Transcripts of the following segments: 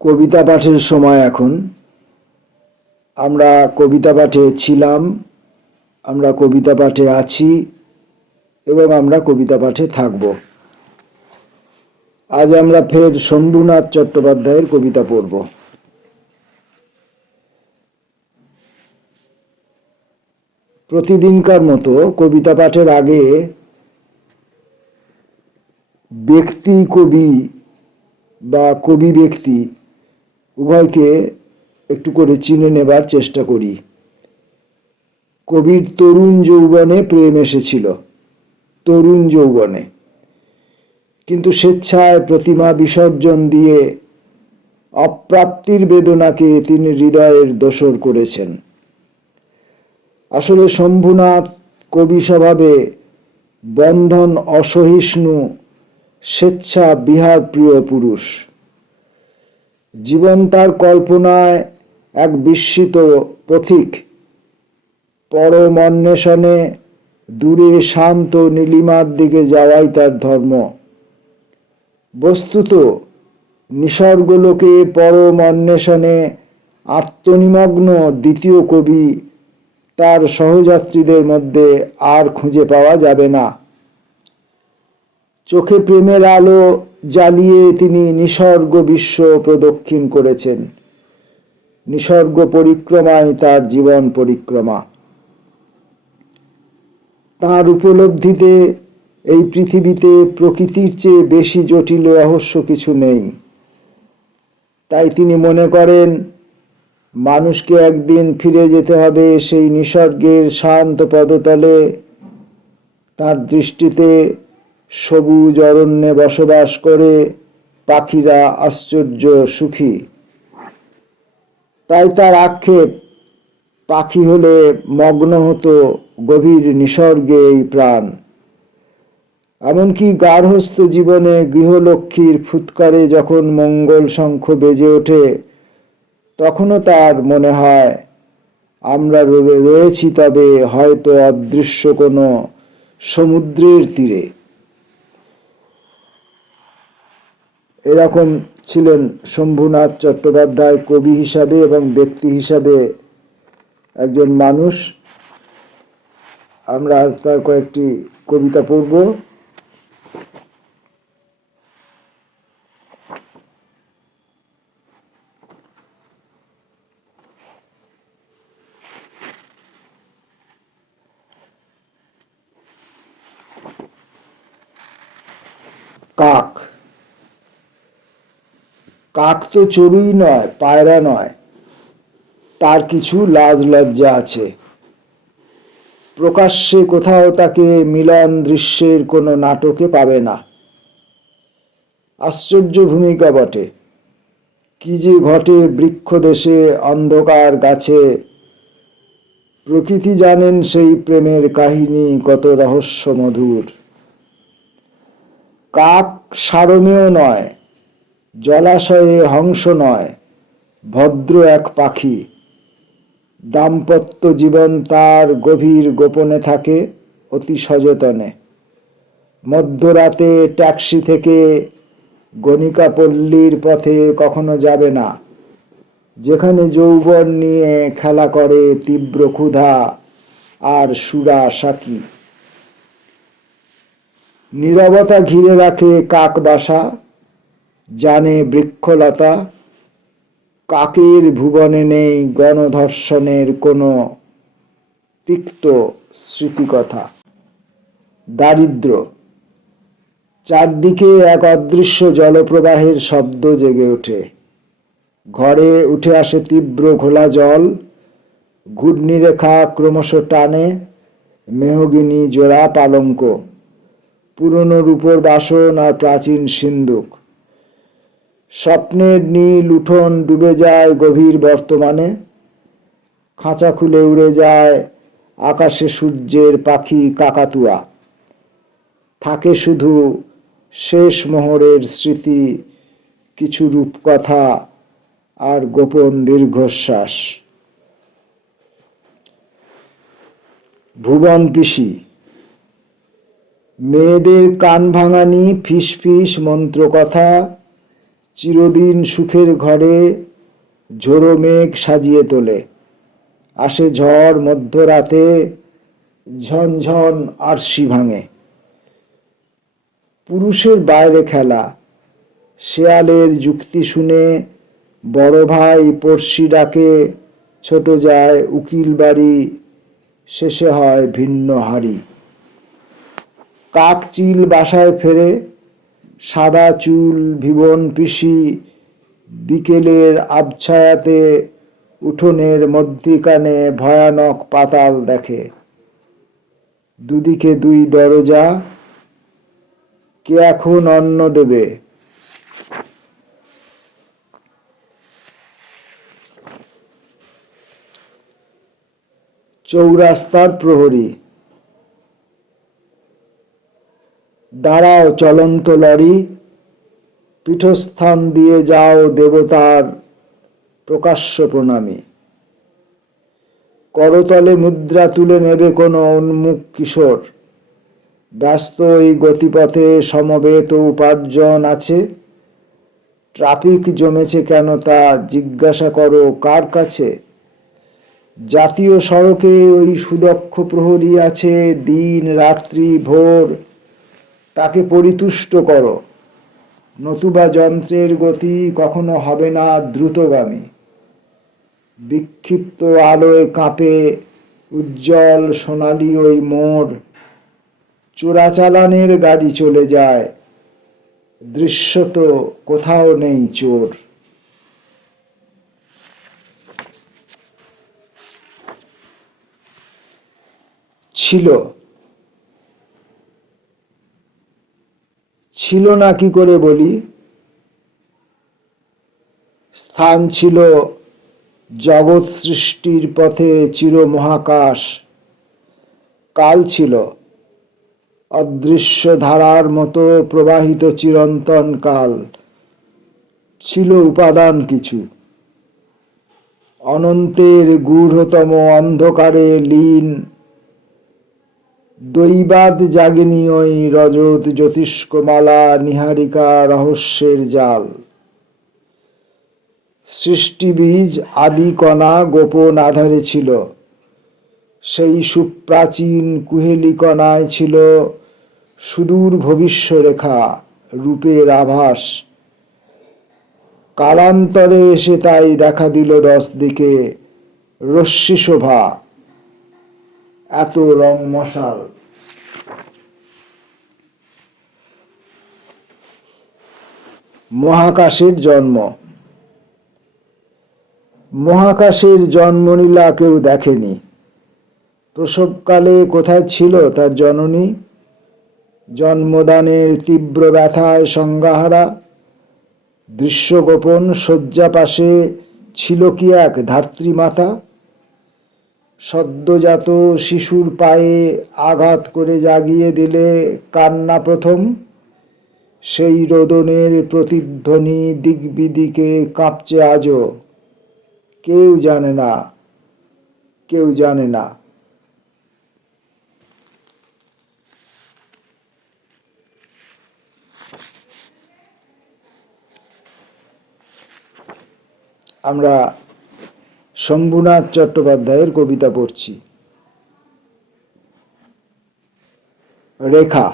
কবিতা পাঠের সময় এখন। আমরা কবিতা পাঠে ছিলাম, আমরা কবিতা পাঠে আছি এবং আমরা কবিতা পাঠে থাকব। আজ আমরা ফের শম্ভুনাথ চট্টোপাধ্যায়ের কবিতা পড়ব। প্রতিদিনকার মতো কবিতা পাঠের আগে ব্যক্তি কবি বা কবি ব্যক্তি উভয়কে একটু করে চিনে নেবার চেষ্টা করি। কবির তরুণ যৌবনে প্রেম এসেছিল, তরুণ যৌবনে। কিন্তু স্বেচ্ছায় প্রতিমা বিসর্জন দিয়ে অপ্রাপ্তির বেদনাকে তিনি হৃদয়ের দোসর করেছেন। আসলে শম্ভুনাথ কবি স্বভাবে বন্ধন অসহিষ্ণু, স্বেচ্ছা বিহার প্রিয় পুরুষ। জীবন তার কল্পনায় এক বিস্মিত পথিক পরম অন্বেষণে দূরে শান্ত নীলিমার দিকে যাওয়াই তার ধর্ম। বস্তুত নিসর্গলোকে পরম অন্বেষণে আত্মনিমগ্ন দ্বিতীয় কবি তার সহযাত্রীদের মধ্যে আর খুঁজে পাওয়া যাবে না। চোখে প্রেমের আলো জ্বালিয়ে তিনি নিসর্গ বিশ্ব প্রদক্ষিণ করেছেন। নিসর্গ পরিক্রমায় তার জীবন পরিক্রমা। তার উপলব্ধিতে এই পৃথিবীতে প্রকৃতির চেয়ে বেশি জটিল রহস্য কিছু নেই। তাই তিনি মনে করেন, মানুষকে একদিন ফিরে যেতে হবে সেই নিসর্গের শান্ত পদতলে। তার দৃষ্টিতে সবুজ অরণ্যে বসবাস করে পাখিরা আশ্চর্য সুখী। তাই তার আক্ষেপ, পাখি হলে মগ্ন হতো গভীর নিসর্গে এই প্রাণ। এমনকি গার্হস্থ জীবনে গৃহলক্ষ্মীর ফুৎকারে যখন মঙ্গল শঙ্খ বেজে ওঠে, তখনও তার মনে হয়, আমরা রয়ে- রয়েছি তবে হয়তো অদৃশ্য কোনো সমুদ্রের তীরে। এরকম ছিলেন শম্ভুনাথ চট্টোপাধ্যায় কবি হিসাবে এবং ব্যক্তি হিসাবে একজন মানুষ। আমরা আজ তার কয়েকটি কবিতা পড়ব। কাক। কাক তো চড়ুই নয়, পায়রা নয়, তার কিছু লাজ লজ্জা আছে। প্রকাশ্যে কোথাও তাকে মিলন দৃশ্যের কোনো নাটকে পাবে না। আশ্চর্য ভূমিকা বটে। কি যে ঘটে বৃক্ষ দেশে, অন্ধকার গাছে। প্রকৃতি জানেন সেই প্রেমের কাহিনী কত রহস্য মধুর কাক সারমেয় নয় জলাশয়ে হংস নয়, ভদ্র এক পাখি। দাম্পত্য জীবন তার গভীর গোপনে থাকে, অতি সযতনে। মধ্যরাতে ট্যাক্সি থেকে গণিকাপল্লীর পথে কখনো যাবে না। যেখানে যৌবন নিয়ে খেলা করে তীব্র ক্ষুধা আর সুরা সাকি। নীরবতা ঘিরে রাখে কাক বাসা জানে বৃক্ষলতা, কাকের ভুবনে নেই গণধর্ষণের কোনো তিক্ত স্মৃতিকথা। দারিদ্র, চারদিকে এক অদৃশ্য জলপ্রবাহের শব্দ জেগে ওঠে। ঘরে উঠে আসে তীব্র ঘোলা জল, ঘূর্ণিরেখা ক্রমশ টানে, মেহগিনি, জোড়া পালঙ্ক, পুরনো রূপোর বাসন আর প্রাচীন সিন্দুক। স্বপ্নের নীল উঠোন ডুবে যায় গভীর বর্তমানে। খাঁচা খুলে উড়ে যায় আকাশে সূর্যের পাখি কাকাতুয়া। থাকে শুধু শেষ মোহরের স্মৃতি, কিছু রূপকথা আর গোপন দীর্ঘশ্বাস। ভুবন পিসি। মেয়েদের কান ভাঙানি ফিস ফিস মন্ত্রকথা চিরদিন সুখের ঘরে ঝোড়ো মেঘ সাজিয়ে তোলে। আসে ঝড় মধ্যরাতে, ঝনঝন আরশি ভাঙে। পুরুষের বাইরে খেলা, শেয়ালের যুক্তি শুনে বড় ভাই পড়শি ডাকে, ছোট যায় উকিল বাড়ি, শেষে হয় ভিন্ন হাড়ি। কাক চিল বাসায় ফেরে সাদা চুল, ভিবন পিসি, বিকেলের আবছায়াতে উঠোনের মধ্যিখানে ভয়ানক পাতাল দেখে। দুদিকে দুই দরজা, কে এখন অন্ন দেবে? চৌরাস্তার প্রহরী দাঁড়াও চলন্ত লরি, পীঠস্থান দিয়ে যাও দেবতার প্রকাশ্য প্রণামী। করতলে মুদ্রা তুলে নেবে কোনো উন্মুখ কিশোর। ব্যস্ত এই গতিপথে সমবেত উপার্জন আছে। ট্রাফিক জমেছে কেন তা জিজ্ঞাসা করো কার কাছে? জাতীয় সড়কে ওই সুদক্ষ প্রহরী আছে দিন, রাত্রি, ভোর। তাকে পরিতুষ্ট করো। নতুবা যন্ত্রের গতি কখনো হবে না দ্রুতগামী। বিক্ষিপ্ত আলোয় কাঁপে উজ্জ্বল সোনালি ওই মোড় চোরাচালানের গাড়ি চলে যায়। দৃশ্যত কোথাও নেই চোর। ছিল ছিল না কি করে বলি? স্থান ছিল জগৎ সৃষ্টির পথে চির মহাকাশ। কাল ছিল অদৃশ্য ধারার মতো প্রবাহিত চিরন্তন কাল। ছিল উপাদান কিছু। অনন্তের গূঢ়তম অন্ধকারে লীন দৈবাদ জাগিনী ওই রজত জ্যোতিষ্কমালা নিহারিকা রহস্যের জাল। সৃষ্টি বীজ আদি কণা গোপন আধারে ছিল। সেই সুপ্রাচীন কুহেলি কণায় ছিল সুদূর ভবিষ্য রেখা রূপের আভাস। কালান্তরে এসে তাই দেখা দিল দশ দিকে রশ্মি শোভা। এত রং মশাল। মহাকাশের জন্ম। মহাকাশের জন্মলীলা কেউ দেখেনি। প্রসবকালে কোথায় ছিল তার জননী? জন্মদানের তীব্র ব্যথায় সংজ্ঞাহারা। দৃশ্যগোপন শয্যা পাশে ছিল কি এক ধাত্রীমাতা? সদ্যজাত শিশুর পায়ে আঘাত করে জাগিয়ে দিলে কান্না প্রথম। সেই রোদনের প্রতিধ্বনি দিকবিদিকে কাঁপছে আজও। কেউ জানে না, কেউ জানে না। আমরা শম্ভুনাথ চট্টোপাধ্যায়ের কবিতা পড়ছি। রেখা।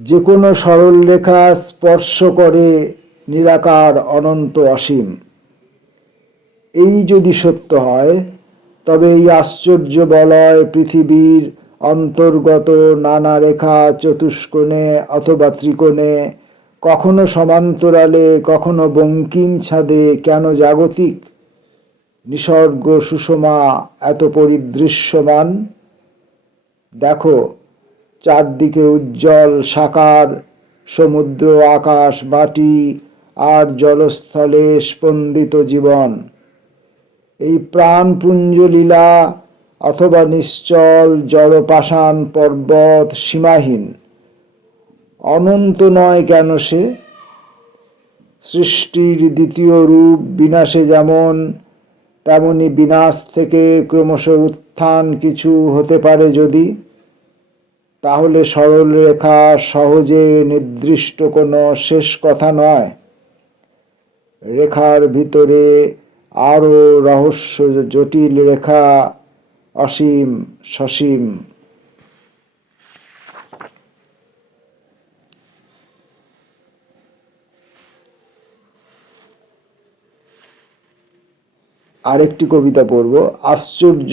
যে কোনো সরল রেখা স্পর্শ করে নিরাকার অনন্ত অসীম। এই যদি সত্য হয়, তবে এই আশ্চর্য বলয় পৃথিবীর অন্তর্গত নানা রেখা চতুষ্কোণে অথবা ত্রিকোণে কখনো সমান্তরালে, কখনো বঙ্কিম ছাদে কেন জাগতিক? নিসর্গ সুষমা এত পরিদৃশ্যমান? দেখো চারদিকে উজ্জ্বল সাকার, সমুদ্র, আকাশ বাটি আর জলস্থলে স্পন্দিত জীবন। এই প্রাণপুঞ্জ লীলা অথবা নিশ্চল জড়পাষাণ পর্বত সীমাহীন। অনন্ত নয় কেন সে? সৃষ্টির দ্বিতীয় রূপ বিনাশে যেমন, তেমনি বিনাশ থেকে ক্রমশ উত্থান কিছু হতে পারে যদি। তাহলে সরল রেখা সহজে নির্দিষ্ট কোনো শেষ কথা নয়। রেখার ভিতরে আরও রহস্য জটিল রেখা, অসীম, সসীম। আরেকটি কবিতা পড়ব। আশ্চর্য,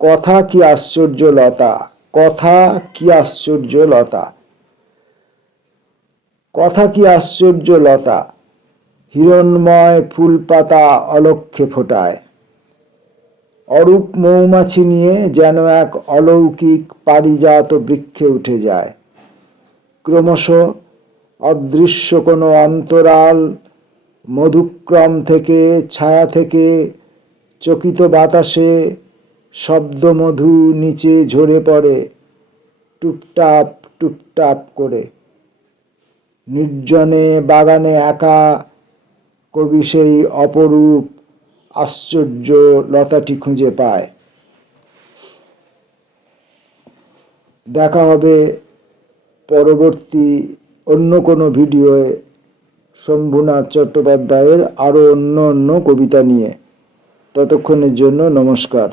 কথা কি আশ্চর্য লতা? কথা কি আশ্চর্য লতা? কথা কি আশ্চর্য লতা? হিরণময় ফুল পাতা অলক্ষে ফোটায়। অরূপ মৌমাছি নিয়ে যেন এক অলৌকিক পারিজাত বৃক্ষে উঠে যায়। ক্রমশ অদৃশ্য কোনো অন্তরাল মধুক্রম থেকে, ছায়া থেকে, চকিত বাতাসে শব্দ মধু নিচে ঝরে পড়ে, টুপটাপ টুপটাপ করে। নির্জনে বাগানে একা কবি সেই অপরূপ আশ্চর্য লতাটি খুঁজে পায়। দেখা হবে পরবর্তী অন্য কোনো ভিডিওয়ে। শম্ভুনাথ চট্টোপাধ্যায়ের আরও অন্য অন্য কবিতা নিয়ে। ততক্ষণের জন্য নমস্কার।